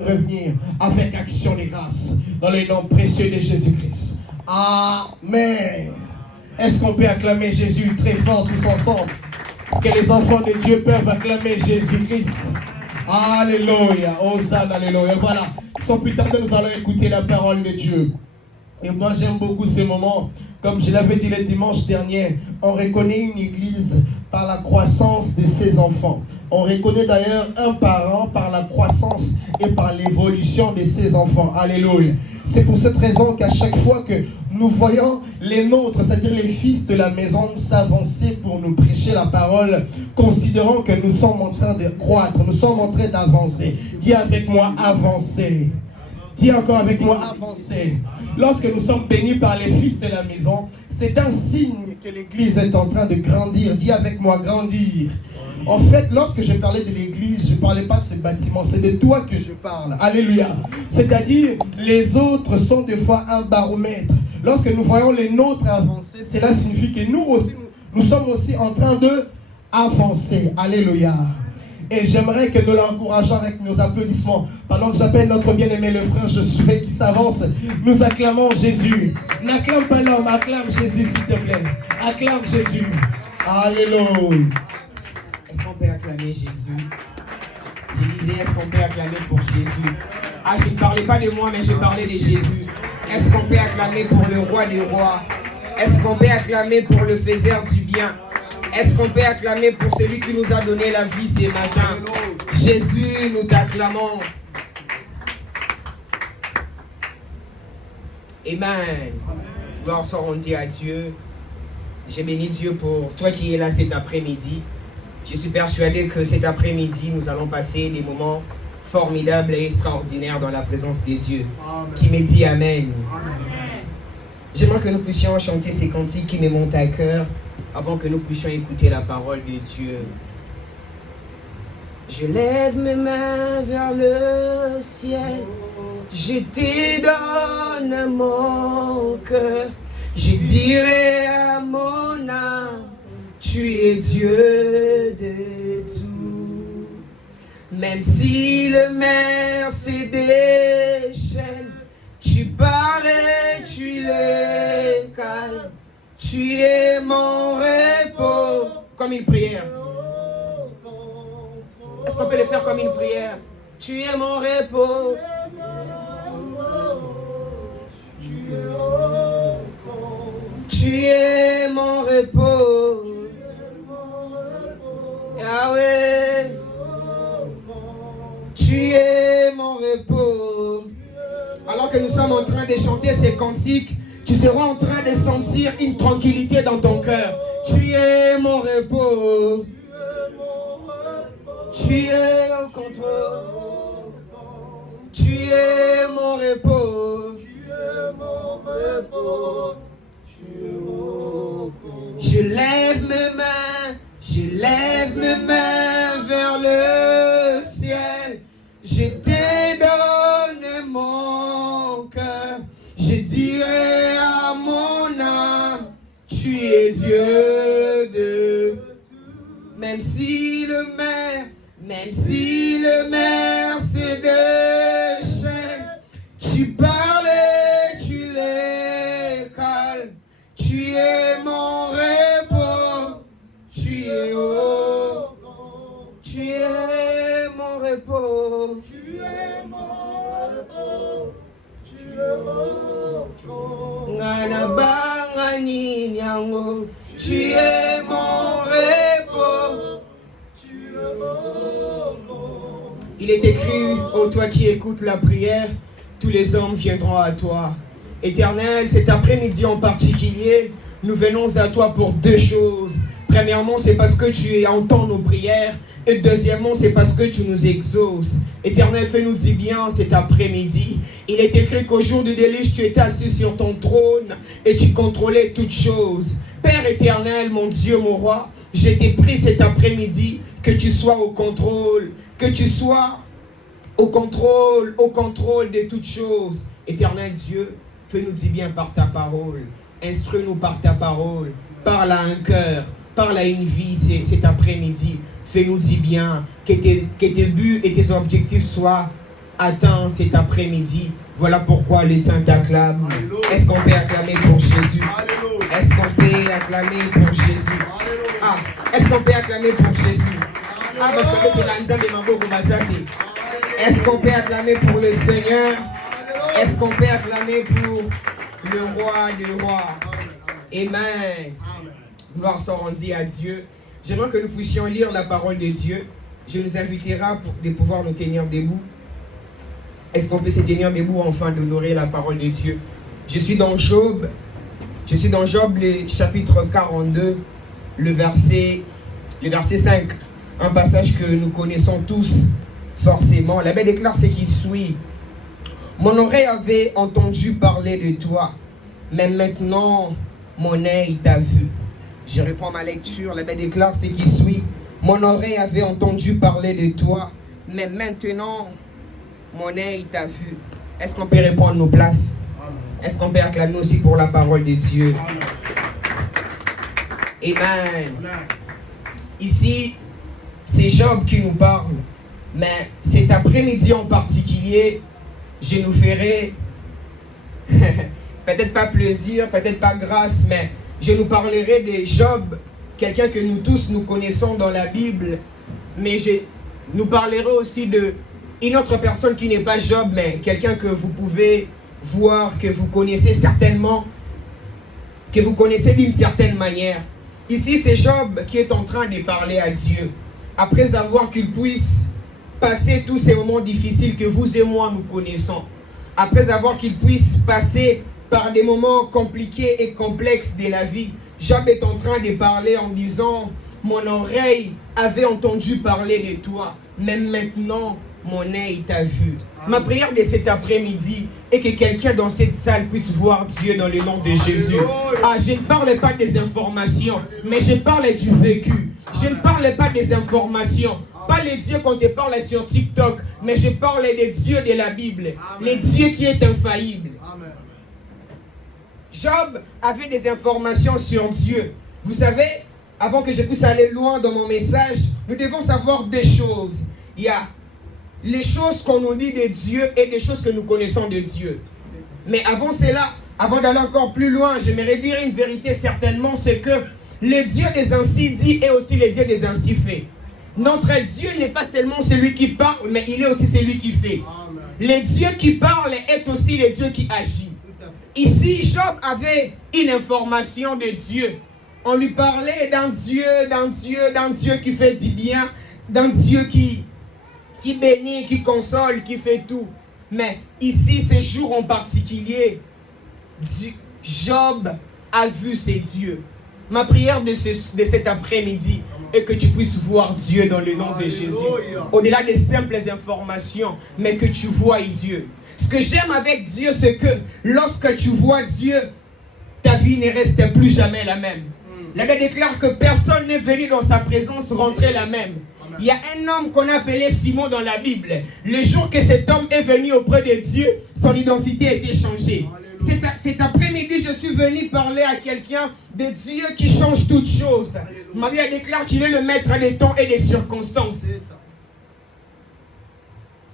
revenir avec action de grâce dans le nom précieux de Jésus-Christ. Amen. Est-ce qu'on peut acclamer Jésus très fort tous ensemble? Est-ce que les enfants de Dieu peuvent acclamer Jésus-Christ? Alléluia. Hosanna, alléluia. Voilà. Sans plus tarder, nous allons écouter la parole de Dieu. Et moi, j'aime beaucoup ces moments. Comme je l'avais dit le dimanche dernier, on reconnaît une église par la croissance de ses enfants. On reconnaît d'ailleurs un parent par la croissance et par l'évolution de ses enfants. Alléluia. C'est pour cette raison qu'à chaque fois que nous voyons les nôtres, c'est-à-dire les fils de la maison, s'avancer pour nous prêcher la parole, considérons que nous sommes en train de croître, nous sommes en train d'avancer. Dis avec moi, avancer. Dis encore avec moi, avancer. Lorsque nous sommes bénis par les fils de la maison, c'est un signe que l'église est en train de grandir. Dis avec moi, grandir. En fait, lorsque je parlais de l'église, je ne parlais pas de ce bâtiment, c'est de toi que je parle. Alléluia. C'est-à-dire, les autres sont des fois un baromètre. Lorsque nous voyons les nôtres avancer, cela signifie que nous aussi, nous sommes aussi en train de avancer. Alléluia. Et j'aimerais que nous l'encourageons avec nos applaudissements. Pendant que j'appelle notre bien-aimé le frère Josué qui s'avance, nous acclamons Jésus. N'acclame pas l'homme, acclame Jésus s'il te plaît. Acclame Jésus. Alléluia. Est-ce qu'on peut acclamer Jésus? Je disais, est-ce qu'on peut acclamer pour Jésus? Ah, je ne parlais pas de moi, mais je parlais de Jésus. Est-ce qu'on peut acclamer pour le roi des rois? Est-ce qu'on peut acclamer pour le faiseur du bien? Est-ce qu'on peut acclamer pour celui qui nous a donné la vie ce matin? Jésus, nous t'acclamons. Amen. Gloire soit rendue à Dieu. J'ai béni Dieu pour toi qui es là cet après-midi. Je suis persuadé que cet après-midi, nous allons passer des moments formidables et extraordinaires dans la présence de Dieu. Amen. Qui me dit Amen. Amen. J'aimerais que nous puissions chanter ces cantiques qui me montent à cœur avant que nous puissions écouter la parole de Dieu. Je lève mes mains vers le ciel, je te donne mon cœur, je dirai à mon âme, tu es Dieu de tout. Même si le mer se déchaîne, tu parles et tu les calmes. Tu es mon repos. Comme une prière. Est-ce qu'on peut le faire comme une prière? Tu es mon repos. Tu es mon repos. Yahweh. Tu es mon repos. Alors que nous sommes en train de chanter ces cantiques, tu seras en train de sentir une tranquillité dans ton cœur. Tu es mon repos. Tu es au contrôle. Tu es mon repos. Je lève mes mains vers le ciel. Je te donne mon cœur. Je dirai à mon âme, tu es Dieu de tout. Même si le mer se déchaîne, tu parles et tu les calmes. Tu es mon repos, tu es mon repos. Tu es mon repos. Tu es mon repos. Il est écrit, ô toi qui écoutes la prière, tous les hommes viendront à toi. Éternel, cet après-midi en particulier, nous venons à toi pour deux choses. Premièrement, c'est parce que tu entends nos prières. Et deuxièmement, c'est parce que tu nous exauces. Éternel, fais-nous du bien cet après-midi. Il est écrit qu'au jour du déluge, tu étais assis sur ton trône et tu contrôlais toutes choses. Père éternel, mon Dieu, mon roi, je t'ai pris cet après-midi que tu sois au contrôle, que tu sois au contrôle de toutes choses. Éternel Dieu, fais-nous du bien par ta parole. Instruis-nous par ta parole. Parle à un cœur, parle à une vie cet après-midi. Fais-nous du bien, que tes buts et tes objectifs soient atteint cet après-midi. Voilà pourquoi les saints t'acclament. Est-ce qu'on peut acclamer pour Jésus? Est-ce qu'on peut acclamer pour Jésus? Ah, est-ce qu'on peut acclamer pour Jésus? Ah, est-ce qu'on peut acclamer pour le Seigneur? Est-ce qu'on peut acclamer pour le roi des rois? Amen. Gloire soit rendue à Dieu. J'aimerais que nous puissions lire la parole de Dieu. Je nous inviterai de pouvoir nous tenir debout. Est-ce qu'on peut se tenir debout afin d'honorer la parole de Dieu? Je suis dans Job, le chapitre 42, le verset 5. Un passage que nous connaissons tous forcément. La Bible déclare ce qui suit. Mon oreille avait entendu parler de toi, mais maintenant mon œil t'a vu. Je reprends ma lecture. La Bible déclare ce qui suit. Mon oreille avait entendu parler de toi, mais maintenant mon œil t'a vu. Est-ce qu'on peut répondre nos places? Est-ce qu'on peut acclamer aussi pour la parole de Dieu? Amen. Ici, c'est Job qui nous parle, mais cet après-midi en particulier, je nous ferai peut-être pas plaisir, peut-être pas grâce, mais je nous parlerai de Job, quelqu'un que nous tous nous connaissons dans la Bible, mais je nous parlerai aussi de une autre personne qui n'est pas Job, mais quelqu'un que vous pouvez voir, que vous connaissez certainement, que vous connaissez d'une certaine manière. Ici, c'est Job qui est en train de parler à Dieu. Après avoir qu'il puisse passer tous ces moments difficiles que vous et moi nous connaissons. Après avoir qu'il puisse passer par des moments compliqués et complexes de la vie. Job est en train de parler en disant, mon oreille avait entendu parler de toi, mais maintenant, mon œil t'a vu. Ma prière de cet après-midi est que quelqu'un dans cette salle puisse voir Dieu dans le nom de Jésus. Ah, je ne parle pas des informations, mais je parle du vécu. Je ne parle pas des informations. Pas les dieux qu'on te parle sur TikTok, mais je parle des dieux de la Bible. Les dieux qui est infaillible. Job avait des informations sur Dieu. Vous savez, avant que je puisse aller loin dans mon message, nous devons savoir des choses. Il y a les choses qu'on nous dit de Dieu et des choses que nous connaissons de Dieu. Mais avant cela, avant d'aller encore plus loin, j'aimerais dire une vérité certainement, c'est que le Dieu des ainsi dit est aussi le Dieu des ainsi fait. Notre Dieu n'est pas seulement celui qui parle, mais il est aussi celui qui fait. Le Dieu qui parle est aussi le Dieu qui agit. Ici, Job avait une information de Dieu. On lui parlait d'un Dieu qui fait du bien, d'un Dieu qui bénit, qui console, qui fait tout. Mais ici, ce jour en particulier, Job a vu ses dieux. Ma prière de cet après-midi est que tu puisses voir Dieu dans le nom de Jésus. Au-delà des simples informations, mais que tu vois Dieu. Ce que j'aime avec Dieu, c'est que lorsque tu vois Dieu, ta vie ne reste plus jamais la même. La Bible déclare que personne n'est venu dans sa présence rentrer la même. Il y a un homme qu'on appelait Simon dans la Bible. Le jour que cet homme est venu auprès de Dieu, son identité a été changée. Cet après-midi, je suis venu parler à quelqu'un de Dieu qui change toutes choses. Ma Bible déclare qu'il est le maître des temps et des circonstances.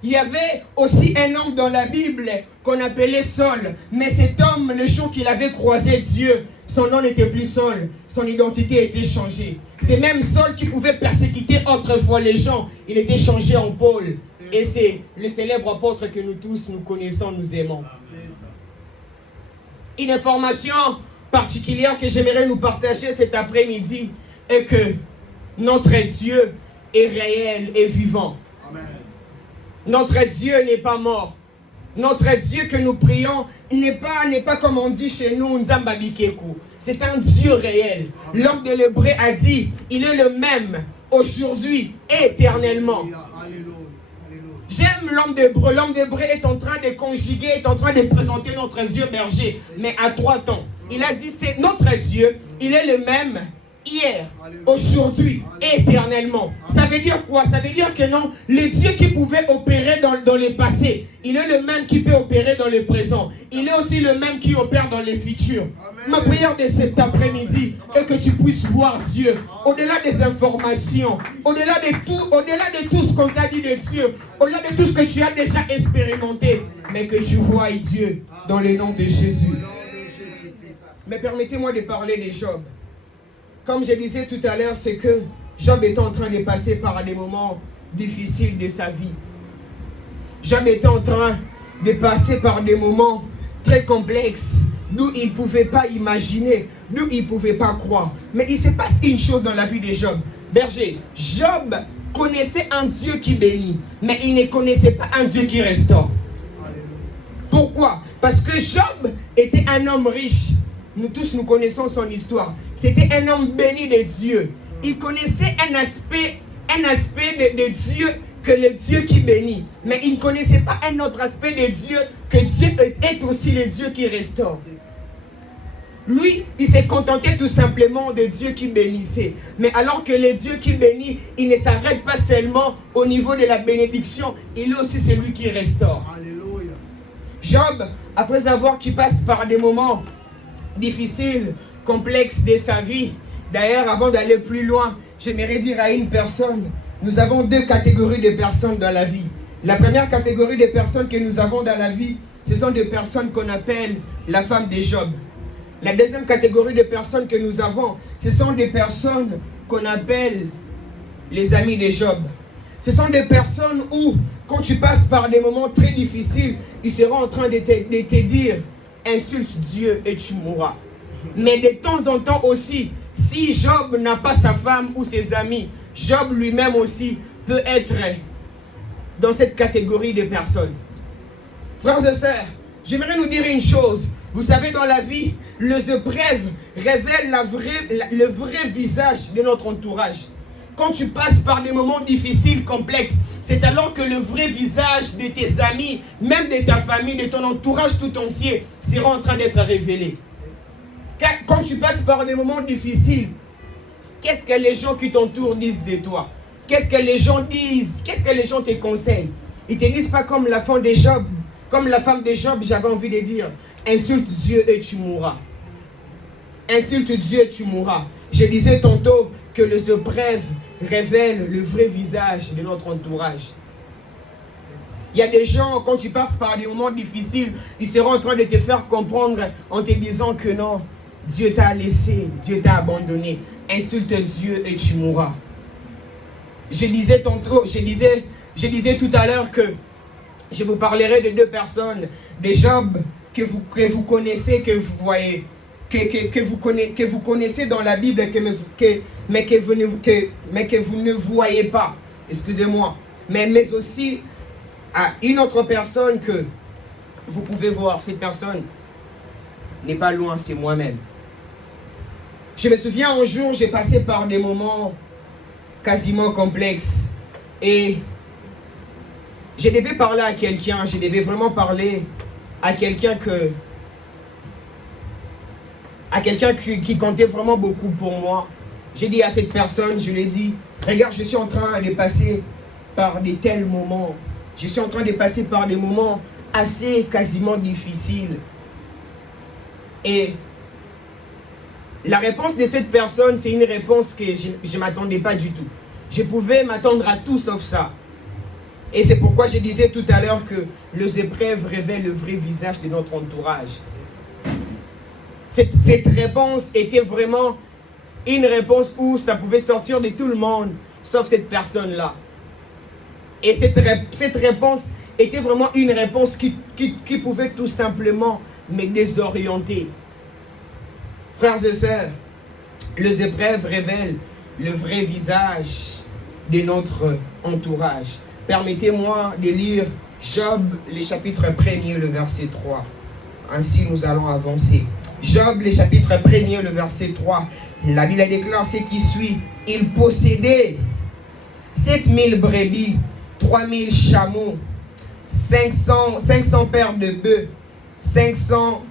Il y avait aussi un homme dans la Bible qu'on appelait Saul. Mais cet homme, le jour qu'il avait croisé Dieu, son nom n'était plus Saul. Son identité a été changée. C'est même Saul qui pouvait persécuter autrefois les gens. Il était changé en Paul. Et c'est le célèbre apôtre que nous tous nous connaissons, nous aimons. Une information particulière que j'aimerais nous partager cet après-midi est que notre Dieu est réel et vivant. Amen. Notre Dieu n'est pas mort. Notre Dieu que nous prions n'est pas comme on dit chez nous, Nzamba Bikeku. C'est un Dieu réel. L'homme de l'Hébreu a dit, il est le même aujourd'hui et éternellement. J'aime l'homme d'Hébreu. L'homme d'Hébreu est en train de conjuguer, est en train de présenter notre Dieu berger, mais à 3 temps. Il a dit, c'est notre Dieu, il est le même hier, aujourd'hui, éternellement. Ça veut dire quoi? Ça veut dire que non, le Dieu qui pouvait opérer dans le passé, il est le même qui peut opérer dans le présent. Il est aussi le même qui opère dans le futur. Ma prière de cet après-midi est que tu puisses voir Dieu au-delà des informations, au-delà de tout ce qu'on t'a dit de Dieu, au-delà de tout ce que tu as déjà expérimenté, mais que tu vois Dieu dans le nom de Jésus. Mais permettez-moi de parler de Job. Comme je disais tout à l'heure, c'est que Job était en train de passer par des moments difficiles de sa vie. Job était en train de passer par des moments très complexes, d'où il ne pouvait pas imaginer, d'où il ne pouvait pas croire. Mais il se passe une chose dans la vie de Job. Berger, Job connaissait un Dieu qui bénit, mais il ne connaissait pas un Dieu qui restaure. Pourquoi? Parce que Job était un homme riche. Nous tous, nous connaissons son histoire. C'était un homme béni de Dieu. Il connaissait un aspect de Dieu que le Dieu qui bénit. Mais il ne connaissait pas un autre aspect de Dieu, que Dieu est aussi le Dieu qui restaure. Lui, il s'est contenté tout simplement de Dieu qui bénissait. Mais alors que le Dieu qui bénit, il ne s'arrête pas seulement au niveau de la bénédiction, il est aussi celui qui restaure. Alléluia. Job, après avoir qui passe par des moments difficiles, complexes de sa vie. D'ailleurs, avant d'aller plus loin, j'aimerais dire à une personne, nous avons deux catégories de personnes dans la vie. La première catégorie de personnes que nous avons dans la vie, ce sont des personnes qu'on appelle la femme de Job. La deuxième catégorie de personnes que nous avons, ce sont des personnes qu'on appelle les amis de Job. Ce sont des personnes où, quand tu passes par des moments très difficiles, ils seront en train de te dire, insulte Dieu et tu mourras. Mais de temps en temps aussi, si Job n'a pas sa femme ou ses amis, Job lui-même aussi peut être dans cette catégorie de personnes. Frères et sœurs, j'aimerais nous dire une chose. Vous savez, dans la vie, les épreuves révèlent le vrai visage de notre entourage. Quand tu passes par des moments difficiles, complexes, c'est alors que le vrai visage de tes amis, même de ta famille, de ton entourage tout entier, sera en train d'être révélé. Quand tu passes par des moments difficiles, qu'est-ce que les gens qui t'entourent disent de toi? Qu'est-ce que les gens disent? Qu'est-ce que les gens te conseillent? Ils ne te disent pas comme la femme de Job, j'avais envie de dire, insulte Dieu et tu mourras. Insulte Dieu et tu mourras. Je disais tantôt que les épreuves révèlent le vrai visage de notre entourage. Il y a des gens, quand tu passes par des moments difficiles, ils seront en train de te faire comprendre en te disant que non, Dieu t'a laissé, Dieu t'a abandonné. Insulte Dieu et tu mourras. Je disais tout à l'heure que je vous parlerai de deux personnes, de Job que vous connaissez, que vous voyez, que vous connaissez dans la Bible, mais que vous ne voyez pas. Excusez-moi. Mais aussi à une autre personne que vous pouvez voir. Cette personne n'est pas loin, c'est moi-même. Je me souviens un jour, j'ai passé par des moments quasiment complexes. Et je devais parler à quelqu'un, je devais vraiment parler à quelqu'un qui comptait vraiment beaucoup pour moi. J'ai dit à cette personne, je lui ai dit, regarde, je suis en train de passer par de tels moments. Je suis en train de passer par des moments assez quasiment difficiles. Et la réponse de cette personne, c'est une réponse que je ne m'attendais pas du tout. Je pouvais m'attendre à tout sauf ça. Et c'est pourquoi je disais tout à l'heure que les épreuves révèlent le vrai visage de notre entourage. Cette réponse était vraiment une réponse où ça pouvait sortir de tout le monde, sauf cette personne-là. Et cette réponse était vraiment une réponse qui pouvait tout simplement me désorienter. Frères et sœurs, les épreuves révèlent le vrai visage de notre entourage. Permettez-moi de lire Job, le chapitre 1er, le verset 3. Ainsi, nous allons avancer. Job, le chapitre 1er, le verset 3. La Bible déclare ce qui suit. Il possédait 7000 brebis, 3000 chameaux, 500 paires de bœufs, 500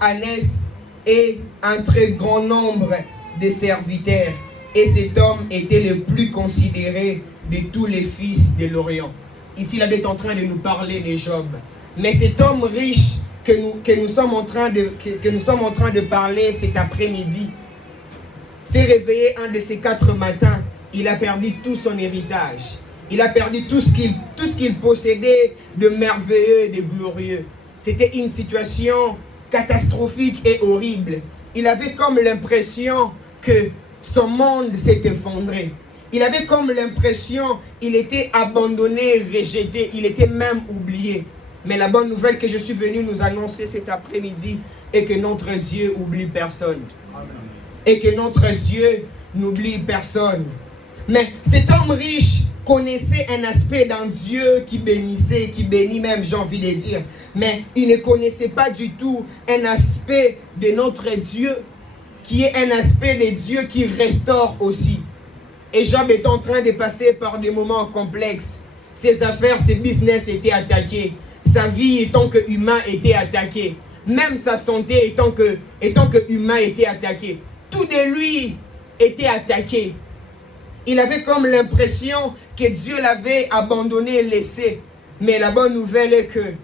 ânesses et un très grand nombre de serviteurs. Et cet homme était le plus considéré de tous les fils de l'Orient. Ici, il est en train de nous parler de Job. Mais cet homme riche que nous sommes en train de parler cet après-midi s'est réveillé un de ces 4 matins. Il a perdu tout son héritage. Il a perdu tout ce qu'il possédait de merveilleux et de glorieux. C'était une situation catastrophique et horrible. Il avait comme l'impression que son monde s'est effondré. Il avait comme l'impression qu'il était abandonné, rejeté. Il était même oublié. Mais la bonne nouvelle que je suis venu nous annoncer cet après-midi est que notre Dieu n'oublie personne. Amen. Et que notre Dieu n'oublie personne. Mais cet homme riche connaissait un aspect d'un Dieu qui bénissait, qui bénit même, j'ai envie de dire. Mais il ne connaissait pas du tout un aspect de notre Dieu qui est un aspect de Dieu qui restaure aussi. Et Job est en train de passer par des moments complexes. Ses affaires, ses business étaient attaqués. Sa vie, en tant qu'humain, était attaquée. Même sa santé, en tant qu'humain, était attaquée. Tout de lui était attaqué. Il avait comme l'impression que Dieu l'avait abandonné et laissé. Mais la bonne nouvelle est que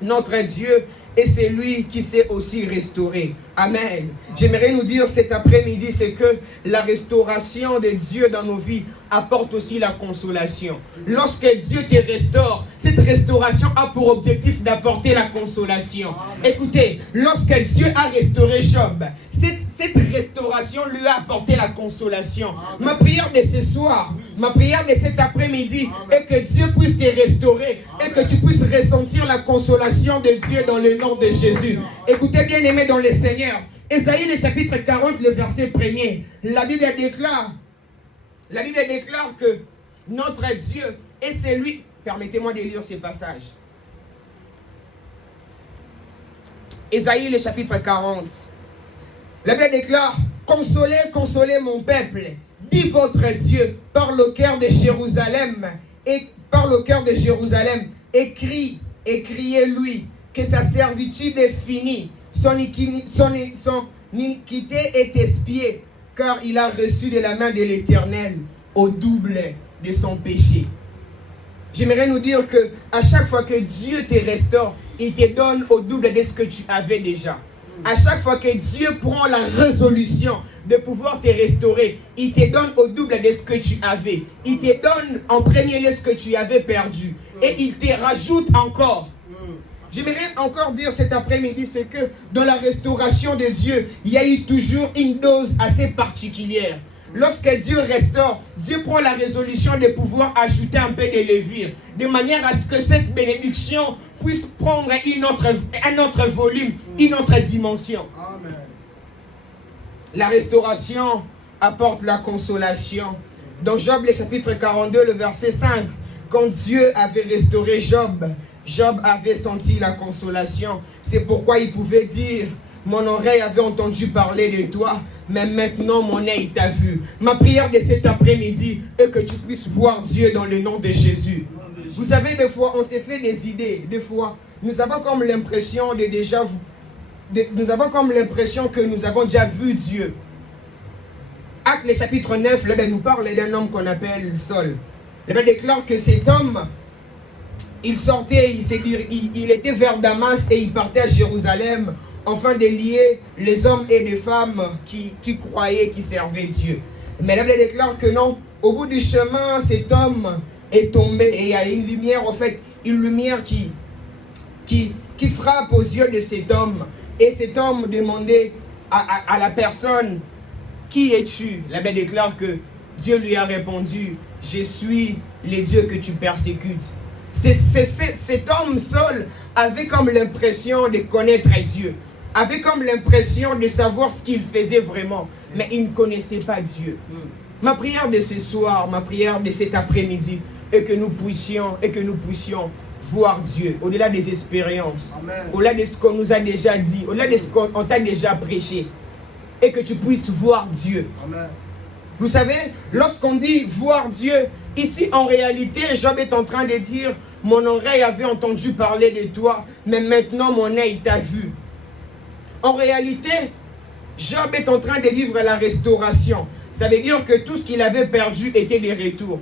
notre Dieu est celui qui sait aussi restaurer. Amen. J'aimerais nous dire cet après-midi, c'est que la restauration de Dieu dans nos vies apporte aussi la consolation. Lorsque Dieu te restaure, cette restauration a pour objectif d'apporter la consolation. Écoutez, lorsque Dieu a restauré Job, cette restauration lui a apporté la consolation. Ma prière de ce soir, ma prière de cet après-midi est que Dieu puisse te restaurer et que tu puisses ressentir la consolation de Dieu dans le nom de Jésus. Écoutez, bien-aimés dans le Seigneur, Ésaïe le chapitre 40, le verset 1er, la Bible déclare que notre Dieu est celui, permettez-moi de lire ces passages. Ésaïe le chapitre 40. La Bible déclare: consolez, consolez mon peuple, dit votre Dieu, parle au cœur de Jérusalem, et criez-lui que sa servitude est finie, son iniquité est expiée, car il a reçu de la main de l'Éternel au double de son péché. J'aimerais nous dire que à chaque fois que Dieu te restaure, il te donne au double de ce que tu avais déjà. À chaque fois que Dieu prend la résolution de pouvoir te restaurer, il te donne au double de ce que tu avais. Il te donne en premier lieu ce que tu avais perdu. Et il te rajoute encore. J'aimerais encore dire cet après-midi, c'est que dans la restauration de Dieu, il y a eu toujours une dose assez particulière. Lorsque Dieu restaure, Dieu prend la résolution de pouvoir ajouter un peu de levure, de manière à ce que cette bénédiction puisse prendre un autre volume, une autre dimension. Amen. La restauration apporte la consolation. Dans Job, le chapitre 42, le verset 5, quand Dieu avait restauré Job, Job avait senti la consolation. C'est pourquoi il pouvait dire: mon oreille avait entendu parler de toi, mais maintenant mon œil t'a vu. Ma prière de cet après-midi est que tu puisses voir Dieu dans le nom de Jésus. Vous savez, des fois, on s'est fait des idées. Des fois, nous avons comme l'impression que nous avons déjà vu Dieu. Acte le chapitre 9, là, nous parle d'un homme qu'on appelle Saul. Il déclare que cet homme, il sortait, il était vers Damas et il partait à Jérusalem, afin de lier les hommes et les femmes qui croyaient, qui servaient Dieu. Mais la Bible déclare que non, au bout du chemin, cet homme est tombé et il y a une lumière, en fait, une lumière qui frappe aux yeux de cet homme. Et cet homme demandait à la personne: qui es-tu? La Bible déclare que Dieu lui a répondu: je suis le Dieu que tu persécutes. Cet homme Saul avait comme l'impression de connaître Dieu, avait comme l'impression de savoir ce qu'il faisait vraiment, mais il ne connaissait pas Dieu. Ma prière de ce soir, ma prière de cet après-midi est que nous puissions voir Dieu au-delà des expériences, au-delà de ce qu'on nous a déjà dit, au-delà de ce qu'on t'a déjà prêché, et que tu puisses voir Dieu. Amen. Vous savez, lorsqu'on dit voir Dieu, ici en réalité, Job est en train de dire: mon oreille avait entendu parler de toi, mais maintenant mon œil t'a vu. En réalité, Job est en train de vivre la restauration. Ça veut dire que tout ce qu'il avait perdu était des retours.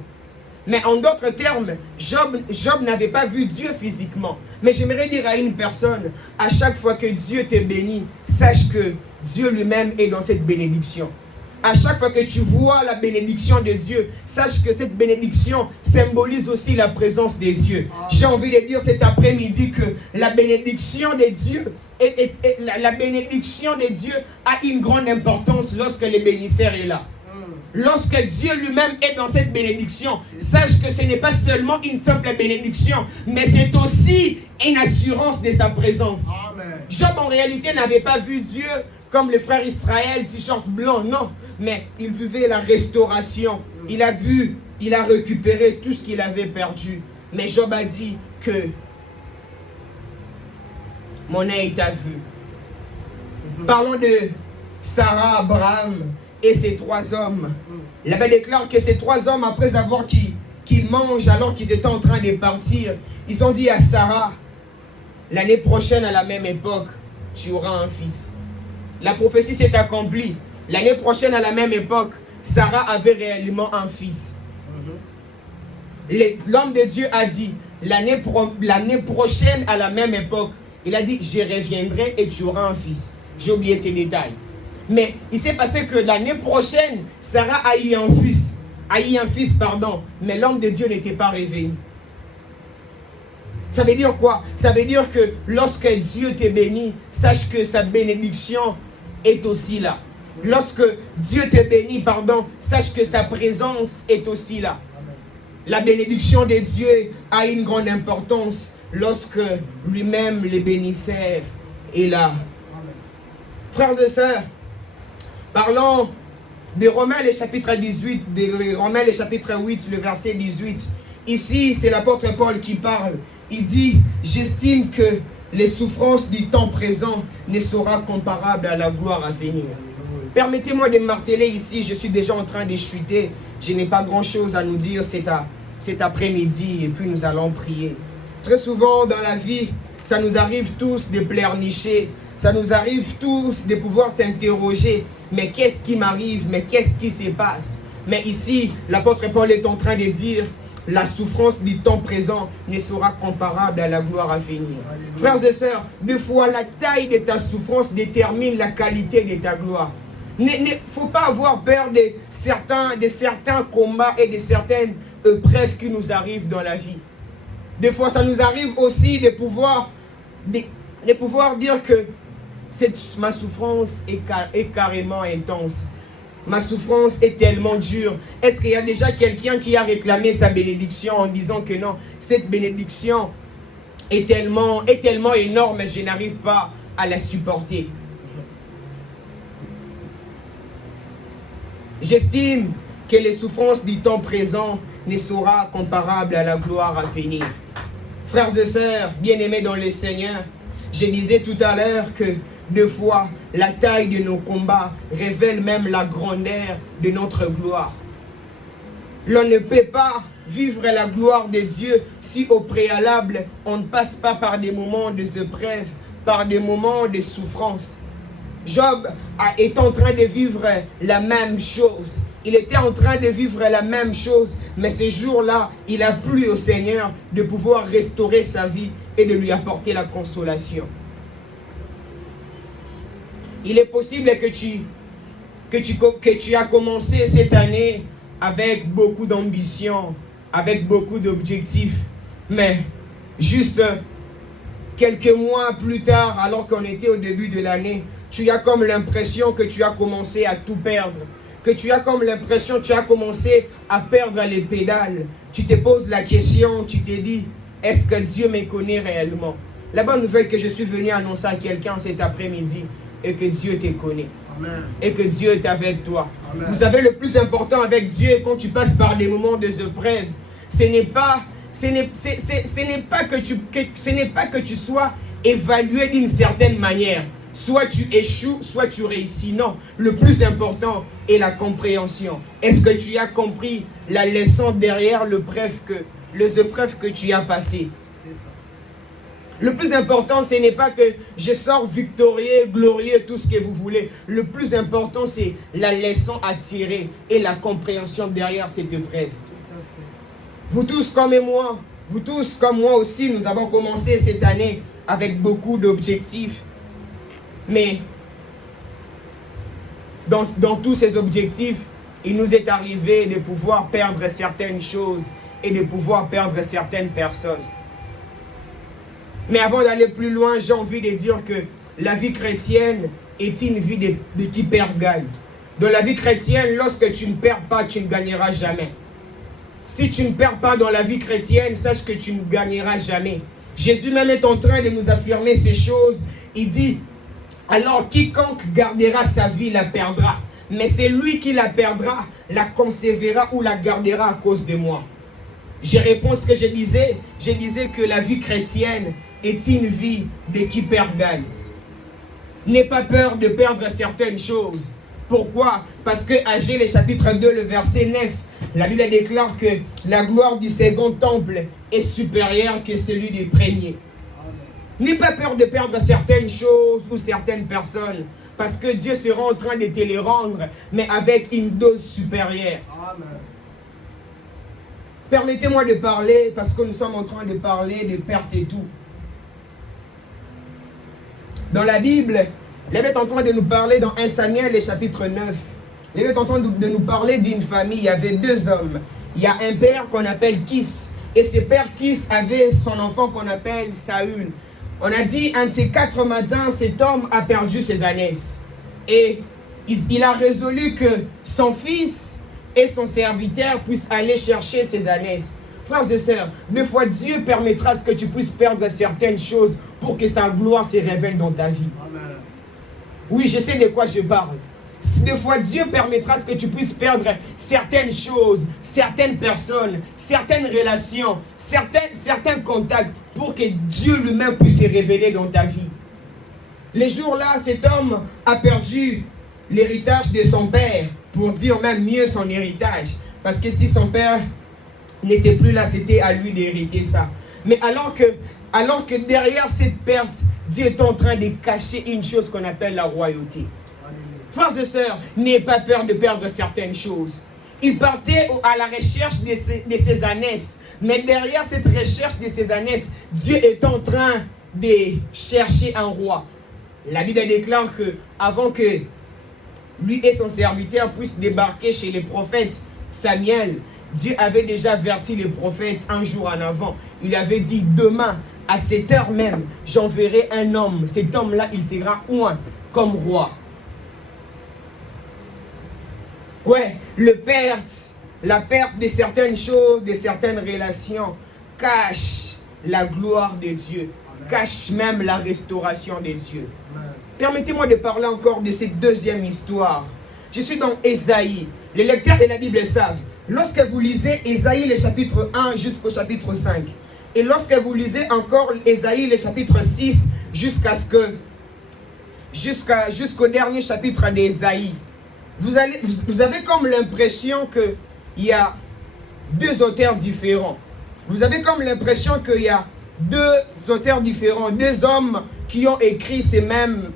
Mais en d'autres termes, Job n'avait pas vu Dieu physiquement. Mais j'aimerais dire à une personne, à chaque fois que Dieu te bénit, sache que Dieu lui-même est dans cette bénédiction. À chaque fois que tu vois la bénédiction de Dieu, sache que cette bénédiction symbolise aussi la présence de Dieu. J'ai envie de dire cet après-midi que la bénédiction de Dieu, la bénédiction de Dieu a une grande importance lorsque le bénisseur est là. Lorsque Dieu lui-même est dans cette bénédiction, sache que ce n'est pas seulement une simple bénédiction, mais c'est aussi une assurance de sa présence. Amen. Job en réalité n'avait pas vu Dieu comme le frère Israël, t-shirt blanc, non. Mais il vivait la restauration. Il a vu, il a récupéré tout ce qu'il avait perdu. Mais Job a dit que mon œil t'a vu. Parlons de Sarah, Abraham et ces trois hommes. La Bible déclare que ces trois hommes, après avoir qu'ils mangent alors qu'ils étaient en train de partir, ils ont dit à Sarah, l'année prochaine à la même époque, tu auras un fils. La prophétie s'est accomplie. L'année prochaine à la même époque, Sarah avait réellement un fils. L'homme de Dieu a dit, l'année prochaine à la même époque, il a dit, je reviendrai et tu auras un fils. J'ai oublié ces détails. Mais il s'est passé que l'année prochaine, Sarah a eu un fils. Mais l'homme de Dieu n'était pas réveillé. Ça veut dire quoi? Ça veut dire que lorsque Dieu te bénit, sache que sa bénédiction est aussi là. Lorsque Dieu te bénit, sache que sa présence est aussi là. La bénédiction de Dieu a une grande importance lorsque lui-même le bénisseur est là. Frères et sœurs, parlons de Romains le chapitre 18, de Romains le chapitre 8, le verset 18. Ici, c'est l'apôtre Paul qui parle. Il dit, j'estime que les souffrances du temps présent ne seront comparables à la gloire à venir. Permettez-moi de marteler ici, je suis déjà en train de chuter. Je n'ai pas grand-chose à nous dire cet après-midi et puis nous allons prier. Très souvent dans la vie, ça nous arrive tous de pleurnicher. Ça nous arrive tous de pouvoir s'interroger. Mais qu'est-ce qui m'arrive? Mais qu'est-ce qui se passe? Mais ici, l'apôtre Paul est en train de dire, la souffrance du temps présent ne sera comparable à la gloire à venir. Frères et sœurs, des fois la taille de ta souffrance détermine la qualité de ta gloire. Il ne faut pas avoir peur de certains combats et de certaines épreuves qui nous arrivent dans la vie. Des fois, ça nous arrive aussi de pouvoir dire que ma souffrance est carrément intense. Ma souffrance est tellement dure. Est-ce qu'il y a déjà quelqu'un qui a réclamé sa bénédiction en disant que non, cette bénédiction est tellement énorme et je n'arrive pas à la supporter? J'estime que les souffrances du temps présent ne seront comparables à la gloire à venir. Frères et sœurs, bien-aimés dans le Seigneur, je disais tout à l'heure que des fois, la taille de nos combats révèle même la grandeur de notre gloire. L'on ne peut pas vivre la gloire de Dieu si au préalable, on ne passe pas par des moments de épreuve, par des moments de souffrance. Job est en train de vivre la même chose. Il était en train de vivre la même chose, mais ce jour-là, il a plu au Seigneur de pouvoir restaurer sa vie et de lui apporter la consolation. Il est possible que tu as commencé cette année avec beaucoup d'ambition, avec beaucoup d'objectifs, mais juste quelques mois plus tard, alors qu'on était au début de l'année, tu as comme l'impression que tu as commencé à tout perdre, que tu as comme l'impression que tu as commencé à perdre les pédales. Tu te poses la question, tu te dis, est-ce que Dieu me connaît réellement? La bonne nouvelle que je suis venu annoncer à quelqu'un cet après-midi est que Dieu te connaît. Amen. Et que Dieu est avec toi. Amen. Vous savez, le plus important avec Dieu, quand tu passes par des moments de épreuve, ce n'est pas que tu sois évalué d'une certaine manière. Soit tu échoues, soit tu réussis. Non, le plus important est la compréhension. Est-ce que tu as compris la leçon derrière les épreuves que tu as passées? Le plus important, ce n'est pas que je sors victorieux, glorieux, tout ce que vous voulez. Le plus important, c'est la leçon à tirer et la compréhension derrière cette épreuve. Vous tous comme moi, vous tous comme moi aussi, nous avons commencé cette année avec beaucoup d'objectifs. Mais dans tous ces objectifs, il nous est arrivé de pouvoir perdre certaines choses et de pouvoir perdre certaines personnes. Mais avant d'aller plus loin, j'ai envie de dire que la vie chrétienne est une vie de qui perd-gagne. Dans la vie chrétienne, lorsque tu ne perds pas, tu ne gagneras jamais. Si tu ne perds pas dans la vie chrétienne, sache que tu ne gagneras jamais. Jésus même est en train de nous affirmer ces choses. Il dit, alors quiconque gardera sa vie la perdra. Mais c'est lui qui la perdra, la conservera ou la gardera à cause de moi. Je réponds ce que je disais que la vie chrétienne est une vie de qui perd-gagne. N'aie pas peur de perdre certaines choses. Pourquoi? Parce que Agé, le chapitre 2, le verset 9, la Bible déclare que la gloire du second temple est supérieure que celui du premier. N'aie pas peur de perdre certaines choses ou certaines personnes. Parce que Dieu sera en train de te les rendre, mais avec une dose supérieure. Amen. Permettez-moi de parler, parce que nous sommes en train de parler de perte et tout. Dans la Bible, il est en train de nous parler dans 1 Samuel, le chapitre 9. Il est en train de nous parler d'une famille. Il y avait deux hommes. Il y a un père qu'on appelle Kis. Et ce père Kis avait son enfant qu'on appelle Saül. On a dit, un de ces 4 matins, cet homme a perdu ses ânesses. Et il a résolu que son fils et son serviteur puissent aller chercher ses ânesses. Frères et sœurs, des fois Dieu permettra que tu puisses perdre certaines choses pour que sa gloire se révèle dans ta vie. Amen. Oui, je sais de quoi je parle. Des fois Dieu permettra que tu puisses perdre certaines choses, certaines personnes, certaines relations, certains contacts pour que Dieu lui-même puisse se révéler dans ta vie. Les jours-là, cet homme a perdu l'héritage de son père, pour dire même mieux son héritage. Parce que si son père n'était plus là, c'était à lui d'hériter ça. Mais alors que derrière cette perte, Dieu est en train de cacher une chose qu'on appelle la royauté. Frères et sœurs, n'ayez pas peur de perdre certaines choses. Il partait à la recherche de ses ânesses. Mais derrière cette recherche de ses ânesses, Dieu est en train de chercher un roi. La Bible déclare que avant que lui et son serviteur puissent débarquer chez les prophètes Samuel, Dieu avait déjà averti les prophètes un jour en avant. Il avait dit, demain, à cette heure même, j'enverrai un homme. Cet homme-là, il sera oint comme roi. Ouais, la perte de certaines choses, de certaines relations, cache la gloire de Dieu, cache même la restauration de Dieu. Permettez-moi de parler encore de cette deuxième histoire. Je suis dans Ésaïe. Les lecteurs de la Bible savent. Lorsque vous lisez Ésaïe, le chapitre 1 jusqu'au chapitre 5, et lorsque vous lisez encore Ésaïe, le chapitre 6, jusqu'au dernier chapitre d'Ésaïe, vous avez comme l'impression qu'il y a deux auteurs différents. Vous avez comme l'impression qu'il y a deux auteurs différents, deux hommes qui ont écrit ces mêmes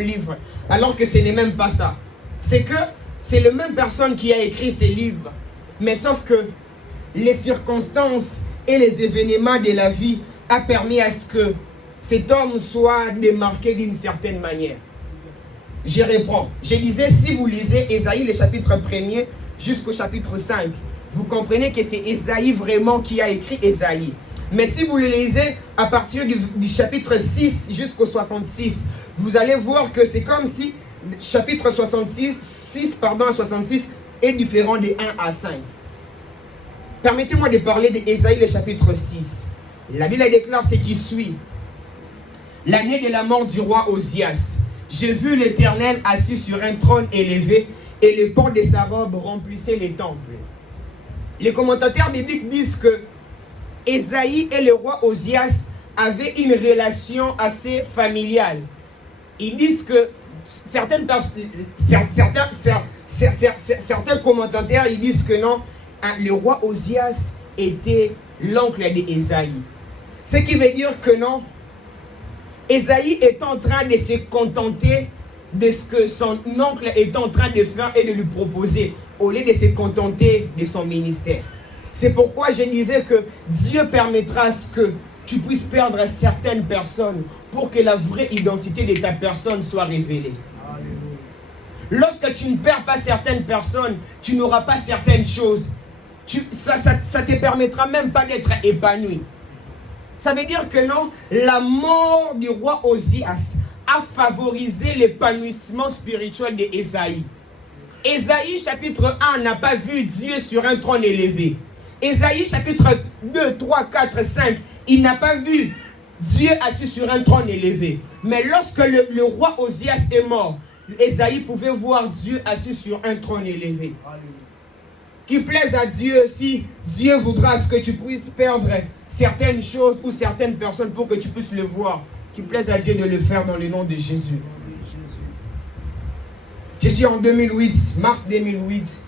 livres, alors que ce n'est même pas ça. C'est que c'est la même personne qui a écrit ces livres, mais sauf que les circonstances et les événements de la vie a permis à ce que cet homme soit démarqué d'une certaine manière. Je reprends. Je disais, si vous lisez Ésaïe, le chapitre 1er jusqu'au chapitre 5, vous comprenez que c'est Ésaïe vraiment qui a écrit Ésaïe. Mais si vous le lisez à partir du chapitre 6 jusqu'au 66, vous allez voir que c'est comme si chapitre 6 est différent de 1 à 5. Permettez-moi de parler d'Ésaïe, le chapitre 6. La Bible déclare ce qui suit. L'année de la mort du roi Osias, j'ai vu l'Éternel assis sur un trône élevé et les pans de sa robe remplissaient les temples. Les commentateurs bibliques disent que Ésaïe et le roi Osias avaient une relation assez familiale. Ils disent que certains commentateurs ils disent que non, le roi Osias était l'oncle d'Ésaïe. Ce qui veut dire que non, Ésaïe est en train de se contenter de ce que son oncle est en train de faire et de lui proposer, au lieu de se contenter de son ministère. C'est pourquoi je disais que Dieu permettra à ce que tu puisses perdre certaines personnes pour que la vraie identité de ta personne soit révélée. Lorsque tu ne perds pas certaines personnes, tu n'auras pas certaines choses. Ça te permettra même pas d'être épanoui. Ça veut dire que non, la mort du roi Osias a favorisé l'épanouissement spirituel d'Ésaïe. Ésaïe chapitre 1 n'a pas vu Dieu sur un trône élevé. Ésaïe chapitre 2, 3, 4, 5, il n'a pas vu Dieu assis sur un trône élevé. Mais lorsque le roi Osias est mort, Ésaïe pouvait voir Dieu assis sur un trône élevé. Qui plaise à Dieu si Dieu voudra ce que tu puisses perdre certaines choses ou certaines personnes pour que tu puisses le voir. Qui plaise à Dieu de le faire dans le nom de Jésus. Je suis en 2008, mars 2008.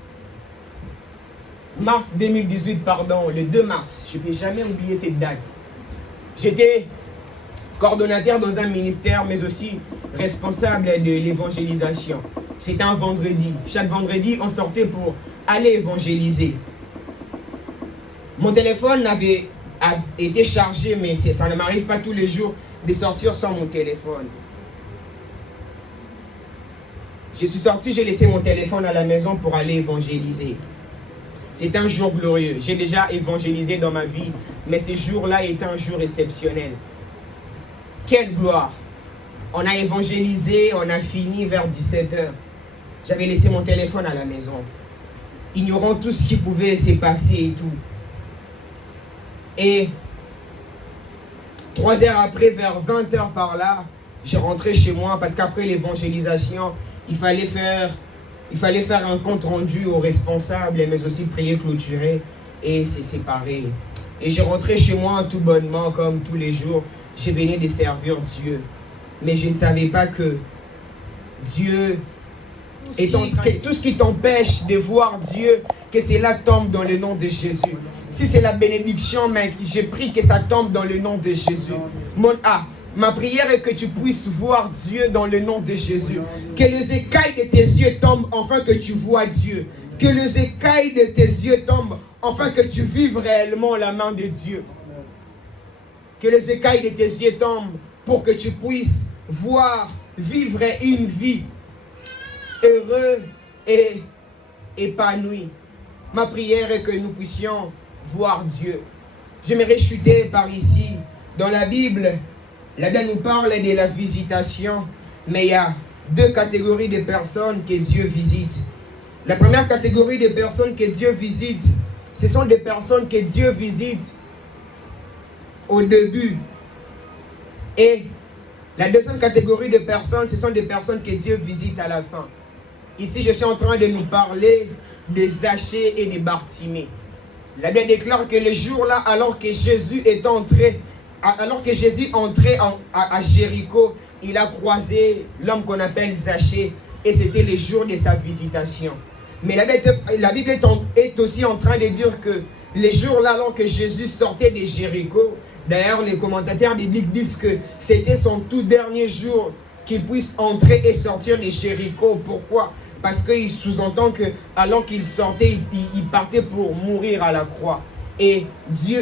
Mars 2018, pardon, le 2 mars. Je ne peux jamais oublier cette date. J'étais coordonnateur dans un ministère, mais aussi responsable de l'évangélisation. C'était un vendredi. Chaque vendredi, on sortait pour aller évangéliser. Mon téléphone avait été chargé, mais ça ne m'arrive pas tous les jours de sortir sans mon téléphone. Je suis sorti, j'ai laissé mon téléphone à la maison pour aller évangéliser. C'est un jour glorieux. J'ai déjà évangélisé dans ma vie, mais ce jour-là était un jour exceptionnel. Quelle gloire! On a évangélisé, on a fini vers 17h. J'avais laissé mon téléphone à la maison, ignorant tout ce qui pouvait se passer et tout. Et 3 heures après, vers 20h par là, j'ai rentré chez moi parce qu'après l'évangélisation, il fallait faire un compte rendu aux responsables, mais aussi prier, clôturer et se séparer. Et j'ai rentré chez moi tout bonnement, comme tous les jours. Je venais de servir Dieu. Mais je ne savais pas que Dieu est en train, tout ce qui t'empêche de voir Dieu, que cela tombe dans le nom de Jésus. Si c'est la bénédiction, mais j'ai pris que ça tombe dans le nom de Jésus. Ma prière est que tu puisses voir Dieu dans le nom de Jésus. Que les écailles de tes yeux tombent afin que tu vois Dieu. Que les écailles de tes yeux tombent afin que tu vives réellement la main de Dieu. Que les écailles de tes yeux tombent pour que tu puisses voir, vivre une vie heureuse et épanouie. Ma prière est que nous puissions voir Dieu. J'aimerais chuter par ici. Dans la Bible nous parle de la visitation, mais il y a 2 catégories de personnes que Dieu visite. La première catégorie de personnes que Dieu visite, ce sont des personnes que Dieu visite au début. Et la deuxième catégorie de personnes, ce sont des personnes que Dieu visite à la fin. Ici, je suis en train de nous parler de Zachée et de Bartimée. La Bible déclare que le jour-là, alors que Jésus entrait à Jéricho, il a croisé l'homme qu'on appelle Zachée, et c'était le jour de sa visitation. Mais la Bible est aussi en train de dire que les jours-là, alors que Jésus sortait de Jéricho, d'ailleurs les commentateurs bibliques disent que c'était son tout dernier jour qu'il puisse entrer et sortir de Jéricho. Pourquoi? Parce qu'il sous-entend que alors qu'il sortait, il partait pour mourir à la croix. Et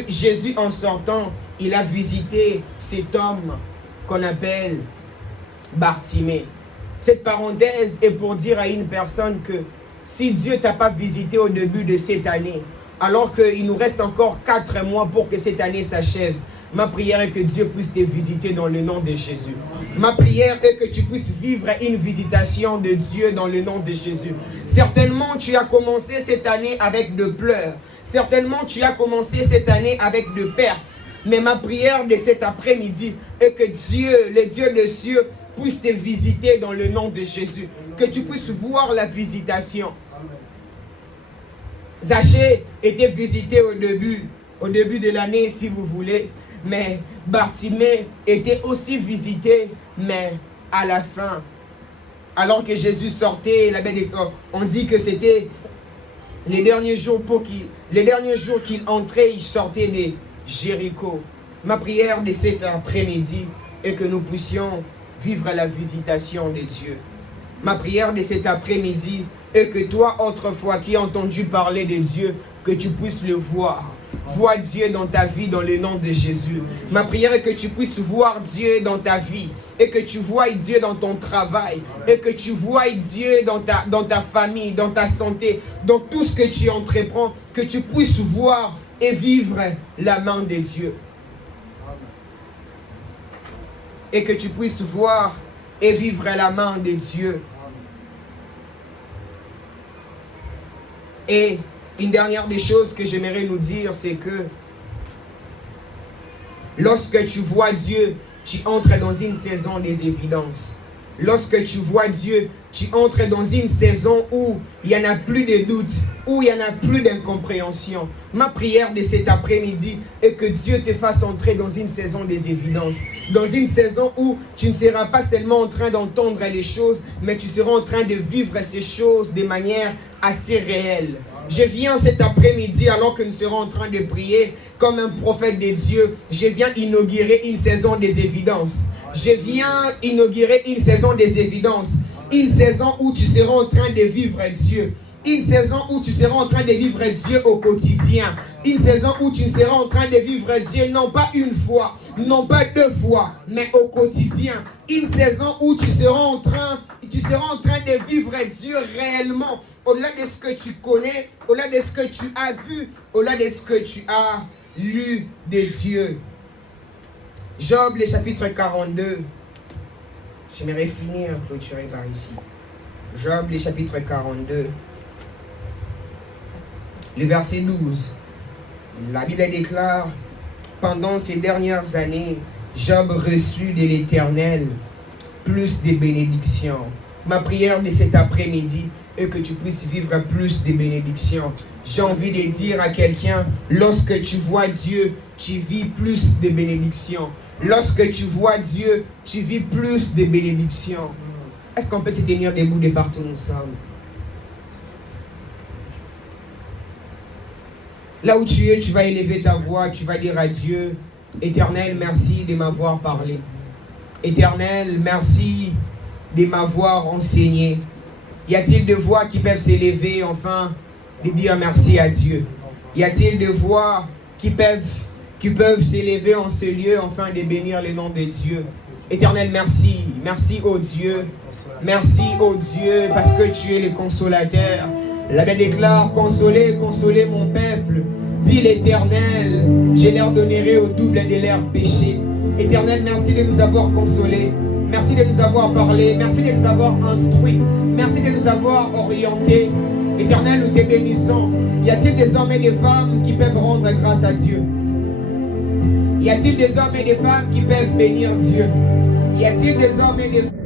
Jésus en sortant, il a visité cet homme qu'on appelle Bartimée. Cette parenthèse est pour dire à une personne que si Dieu ne t'a pas visité au début de cette année, alors qu'il nous reste encore 4 mois pour que cette année s'achève, ma prière est que Dieu puisse te visiter dans le nom de Jésus. Ma prière est que tu puisses vivre une visitation de Dieu dans le nom de Jésus. Certainement, tu as commencé cette année avec de pleurs. Certainement, tu as commencé cette année avec de pertes. Mais ma prière de cet après-midi est que Dieu, le Dieu des cieux, puisse te visiter dans le nom de Jésus. Que tu puisses voir la visitation. Zachée était visité au début de l'année, si vous voulez. Mais Bartimée était aussi visité, mais à la fin. Alors que Jésus sortait, on dit que c'était les derniers jours qu'il entrait, il sortait de Jéricho. Ma prière de cet après-midi et que nous puissions vivre la visitation de Dieu. Ma prière de cet après-midi est que toi, autrefois qui as entendu parler de Dieu, que tu puisses le voir. Vois Dieu dans ta vie dans le nom de Jésus. Ma prière est que tu puisses voir Dieu dans ta vie et que tu voies Dieu dans ton travail et que tu voies Dieu dans ta famille, dans ta santé, dans tout ce que tu entreprends, que tu puisses voir et vivre la main de Dieu. Et que tu puisses voir et vivre la main de Dieu. Et une dernière des choses que j'aimerais nous dire, c'est que lorsque tu vois Dieu, tu entres dans une saison des évidences. Lorsque tu vois Dieu, tu entres dans une saison où il n'y en a plus de doutes, où il n'y en a plus d'incompréhension. Ma prière de cet après-midi est que Dieu te fasse entrer dans une saison des évidences. Dans une saison où tu ne seras pas seulement en train d'entendre les choses, mais tu seras en train de vivre ces choses de manière assez réelle. Je viens cet après-midi, alors que nous serons en train de prier, comme un prophète de Dieu, je viens inaugurer une saison des évidences. Je viens inaugurer une saison des évidences. Une saison où tu seras en train de vivre Dieu. Une saison où tu seras en train de vivre Dieu au quotidien. Une saison où tu seras en train de vivre Dieu non pas une fois, non pas deux fois, mais au quotidien. Une saison où tu seras en train de vivre Dieu réellement, au-delà de ce que tu connais, au-delà de ce que tu as vu, au-delà de ce que tu as lu de Dieu. Job, le chapitre 42. J'aimerais finir, clôturer par ici. Job, le chapitre 42. Le verset 12. La Bible déclare: pendant ces dernières années, Job reçut de l'Éternel plus de bénédictions. Ma prière de cet après-midi est que tu puisses vivre plus de bénédictions. J'ai envie de dire à quelqu'un, lorsque tu vois Dieu, tu vis plus de bénédictions. Lorsque tu vois Dieu, tu vis plus de bénédictions. Est-ce qu'on peut se tenir debout de partout nous sommes? Là où tu es, tu vas élever ta voix, tu vas dire à Dieu: Éternel, merci de m'avoir parlé. Éternel, merci de m'avoir enseigné. Y a-t-il des voix qui peuvent s'élever, enfin, de dire merci à Dieu? Y a-t-il des voix qui peuvent s'élever en ce lieu, enfin, de bénir le nom de Dieu? Éternel, merci. Merci, ô Dieu. Merci, ô Dieu, parce que tu es le consolateur. La Bible déclare: consolez, consolez mon peuple. Dit l'Éternel, je leur donnerai au double de leurs péchés. Éternel, merci de nous avoir consolés. Merci de nous avoir parlé. Merci de nous avoir instruits. Merci de nous avoir orientés. Éternel, nous te bénissons. Y a-t-il des hommes et des femmes qui peuvent rendre grâce à Dieu? Y a-t-il des hommes et des femmes qui peuvent bénir Dieu? Y a-t-il des hommes et des femmes